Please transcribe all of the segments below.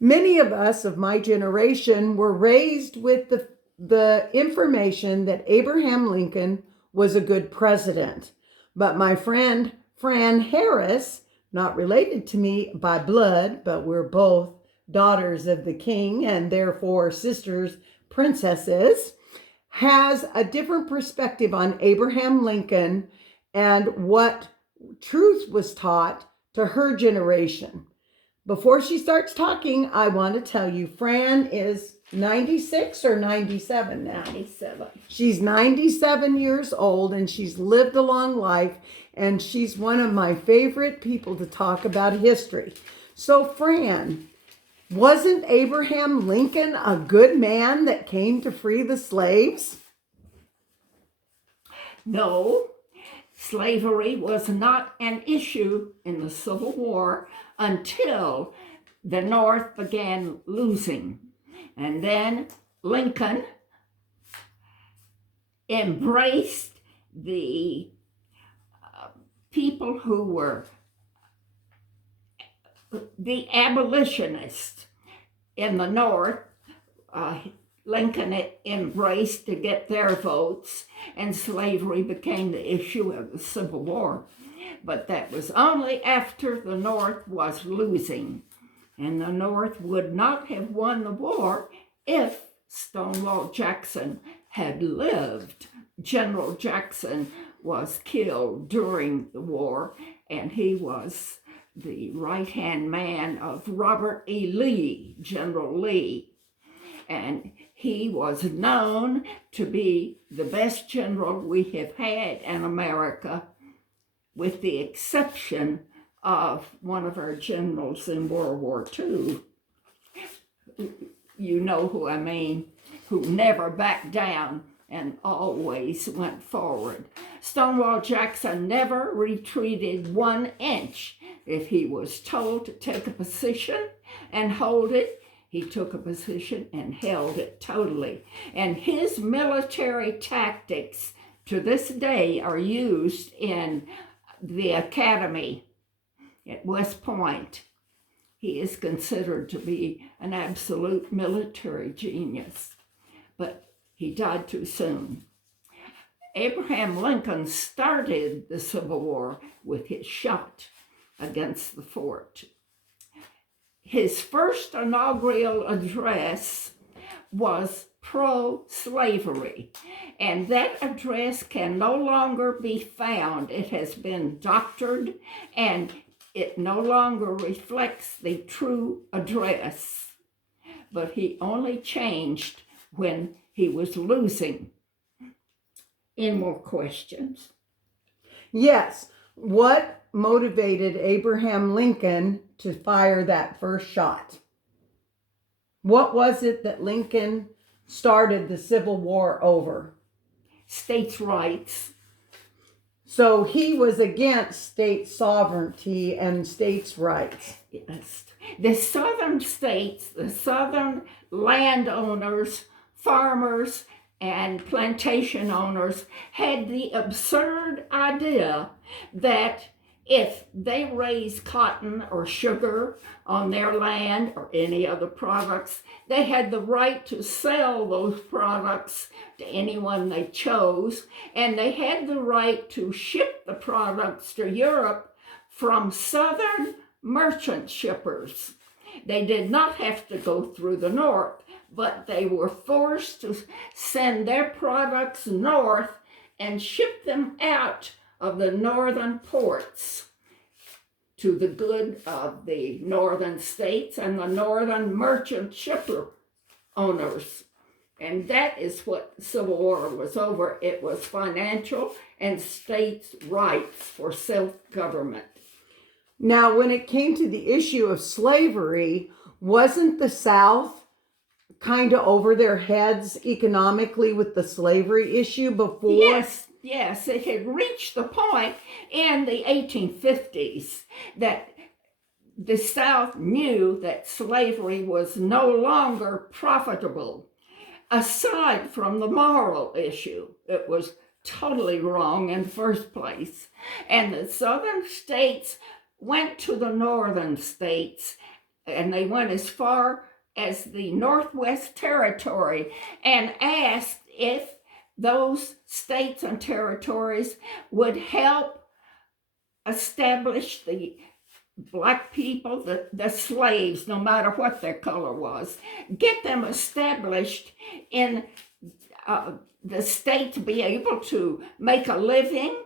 Many of us of my generation were raised with the information that Abraham Lincoln was a good president. But my friend Fran Harris, not related to me by blood, but we're both daughters of the king and therefore sisters, princesses, has a different perspective on Abraham Lincoln and what truth was taught to her generation. Before she starts talking, I want to tell you, Fran is 96 or 97 now? 97. She's 97 years old and she's lived a long life, and she's one of my favorite people to talk about history. So, Fran, wasn't Abraham Lincoln a good man that came to free the slaves? No, slavery was not an issue in the Civil War until the North began losing. And then Lincoln embraced the people who were the abolitionists in the North. Lincoln embraced to get their votes, and slavery became the issue of the Civil War. But that was only after the North was losing, and the North would not have won the war if Stonewall Jackson had lived. General Jackson was killed during the war, and he was the right-hand man of Robert E. Lee, General Lee. And he was known to be the best general we have had in America, with the exception of one of our generals in World War II. You know who I mean, who never backed down and always went forward. Stonewall Jackson never retreated 1 inch. If he was told to take a position and hold it, he took a position and held it totally. And his military tactics to this day are used in the academy at West Point. He is considered to be an absolute military genius, but he died too soon. Abraham Lincoln started the Civil War with his shot against the fort. His first inaugural address was pro-slavery, and that address can no longer be found. It has been doctored, and it no longer reflects the true address. But he only changed when he was losing. Any more questions? Yes. What motivated Abraham Lincoln to fire that first shot? What was it that Lincoln started the Civil War over? States' rights. So he was against state sovereignty and states' rights. Yes. The southern states, the southern landowners, farmers, and plantation owners had the absurd idea that if they raised cotton or sugar on their land or any other products, they had the right to sell those products to anyone they chose, and they had the right to ship the products to Europe from southern merchant shippers. They did not have to go through the North, but they were forced to send their products north and ship them out of the northern ports to the good of the northern states and the northern merchant shipper owners. And that is what the Civil War was over. It was financial and states' rights for self-government. Now, when it came to the issue of slavery, wasn't the South kind of over their heads economically with the slavery issue before? Yes, it had reached the point in the 1850s that the South knew that slavery was no longer profitable. Aside from the moral issue, it was totally wrong in the first place. And the southern states went to the northern states and they went as far as the Northwest Territory and asked if those states and territories would help establish the black people, the slaves, no matter what their color was, get them established in the state to be able to make a living.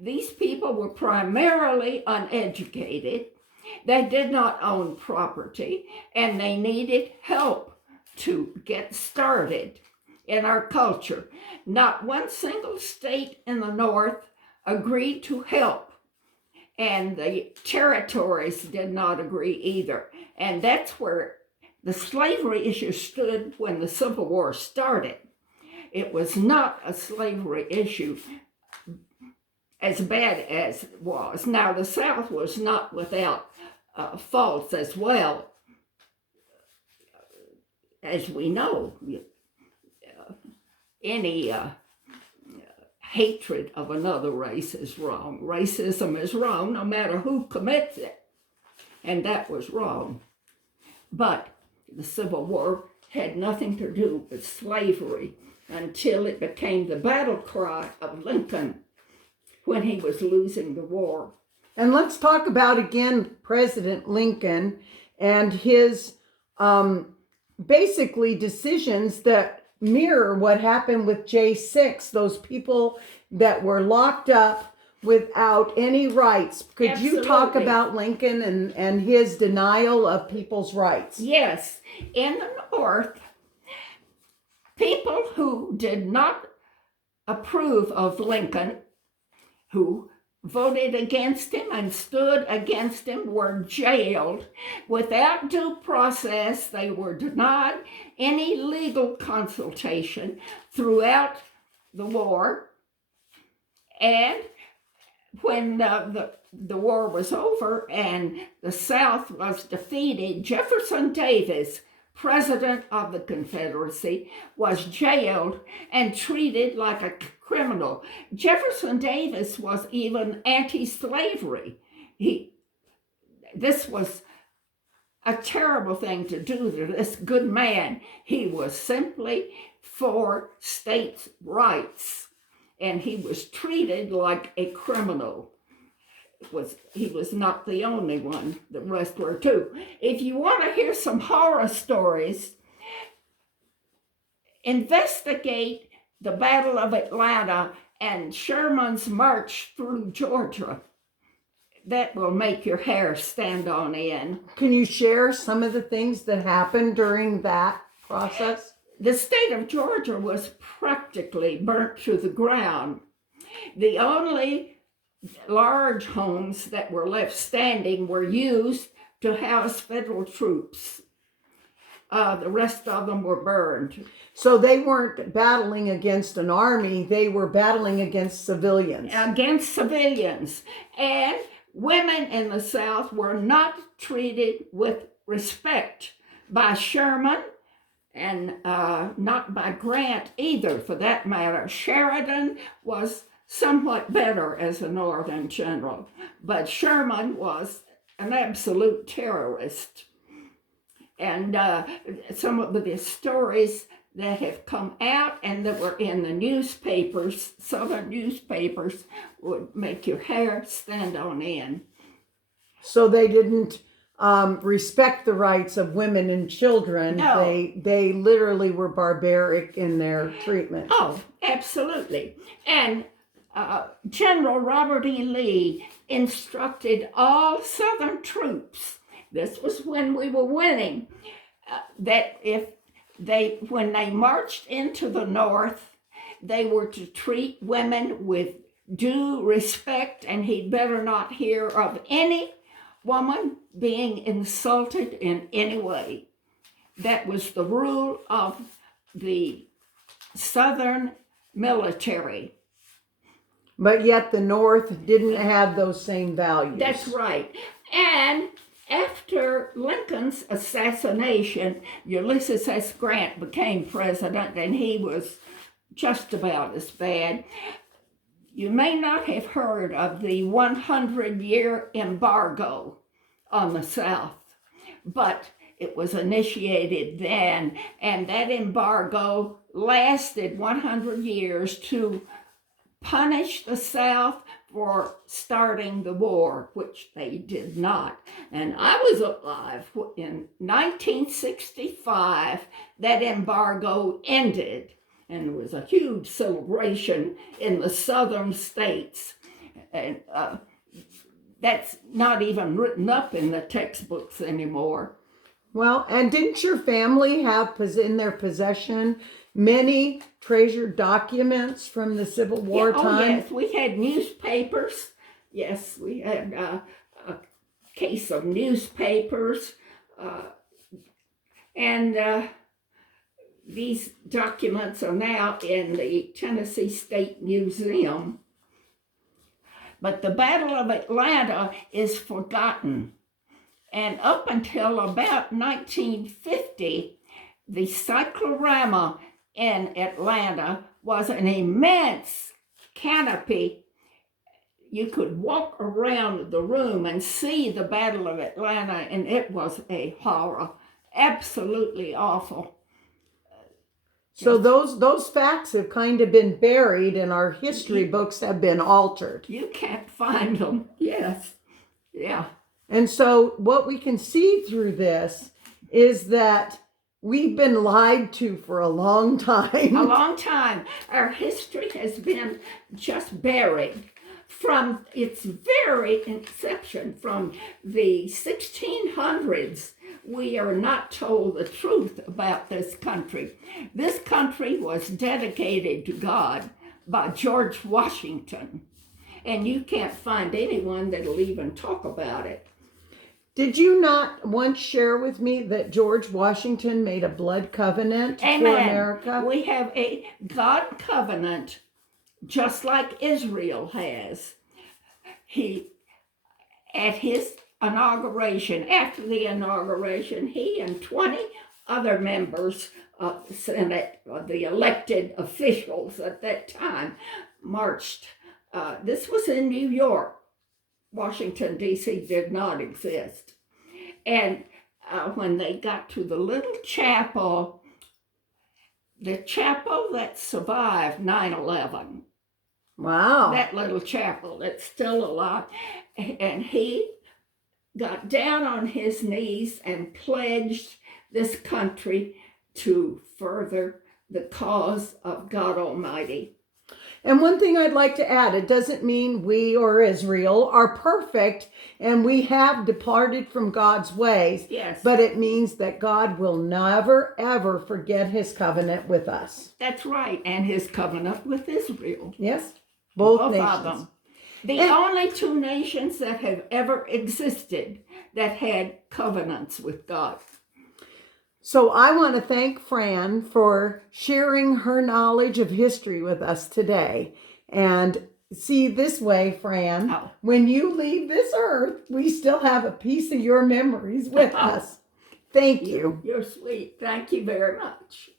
These people were primarily uneducated. They did not own property, and they needed help to get started in our culture. Not one single state in the North agreed to help, and the territories did not agree either. And that's where the slavery issue stood when the Civil War started. It was not a slavery issue as bad as it was. Now, the South was not without faults as well. As we know, any hatred of another race is wrong. Racism is wrong no matter who commits it. And that was wrong. But the Civil War had nothing to do with slavery until it became the battle cry of Lincoln when he was losing the war. And let's talk about, again, President Lincoln and his basically decisions that mirror what happened with J6, those people that were locked up without any rights. Could Absolutely. you talk about Lincoln and his denial of people's rights? Yes. In the North, people who did not approve of Lincoln, who voted against him and stood against him, were jailed without due process. They were denied any legal consultation throughout the war. And when the war was over and the South was defeated, Jefferson Davis, President of the Confederacy, was jailed and treated like a criminal. Jefferson Davis was even anti-slavery. This was a terrible thing to do to this good man. He was simply for states' rights, and he was treated like a criminal. He was not the only one. The rest were too. If you want to hear some horror stories, investigate the Battle of Atlanta and Sherman's march through Georgia. That will make your hair stand on end. Can you share some of the things that happened during that process? The state of Georgia was practically burnt to the ground. The only large homes that were left standing were used to house federal troops. The rest of them were burned. So they weren't battling against an army, they were battling against civilians. Against civilians. And women in the South were not treated with respect by Sherman and not by Grant either, for that matter. Sheridan was somewhat better as a Northern general, but Sherman was an absolute terrorist. And some of the stories that have come out and that were in the newspapers, Southern newspapers, would make your hair stand on end. So they didn't respect the rights of women and children. No. They literally were barbaric in their treatment. Oh, absolutely. And General Robert E. Lee instructed all Southern troops, this was when we were winning, that when they marched into the North, they were to treat women with due respect, and he'd better not hear of any woman being insulted in any way. That was the rule of the Southern military. But yet the North didn't have those same values. That's right. And after Lincoln's assassination, Ulysses S. Grant became president, and he was just about as bad. You may not have heard of the 100-year embargo on the South. but it was initiated then, and that embargo lasted 100 years to punish the South for starting the war, which they did not. And I was alive in 1965. That embargo ended, and there was a huge celebration in the southern states. And that's not even written up in the textbooks anymore. Well, and didn't your family have in their possession many treasured documents from the Civil War time? Yes, we had newspapers. Yes, we had a case of newspapers. And these documents are now in the Tennessee State Museum. But the Battle of Atlanta is forgotten. And up until about 1950, the cyclorama in Atlanta was an immense canopy. You could walk around the room and see the Battle of Atlanta, and it was a horror, absolutely awful. So those facts have kind of been buried, and our history books have been altered. You can't find them. Yes, yeah. And so what we can see through this is that we've been lied to for a long time. A long time. Our history has been just buried from its very inception, from the 1600s. We are not told the truth about this country. This country was dedicated to God by George Washington, and you can't find anyone that'll even talk about it. Did you not once share with me that George Washington made a blood covenant for America? We have a God covenant, just like Israel has. At his inauguration, after the inauguration, he and 20 other members of the Senate, the elected officials at that time, marched. This was in New York. Washington, D.C. did not exist. And when they got to the little chapel, the chapel that survived 9/11, wow, that little chapel that's still alive, and he got down on his knees and pledged this country to further the cause of God Almighty. And one thing I'd like to add, it doesn't mean we or Israel are perfect and we have departed from God's ways. Yes. But it means that God will never, ever forget his covenant with us. That's right. And his covenant with Israel. Yes. Both nations. Of them. The only two nations that have ever existed that had covenants with God. So I want to thank Fran for sharing her knowledge of history with us today. And see, this way, Fran, when you leave this earth, we still have a piece of your memories with us. Thank you. You're sweet. Thank you very much.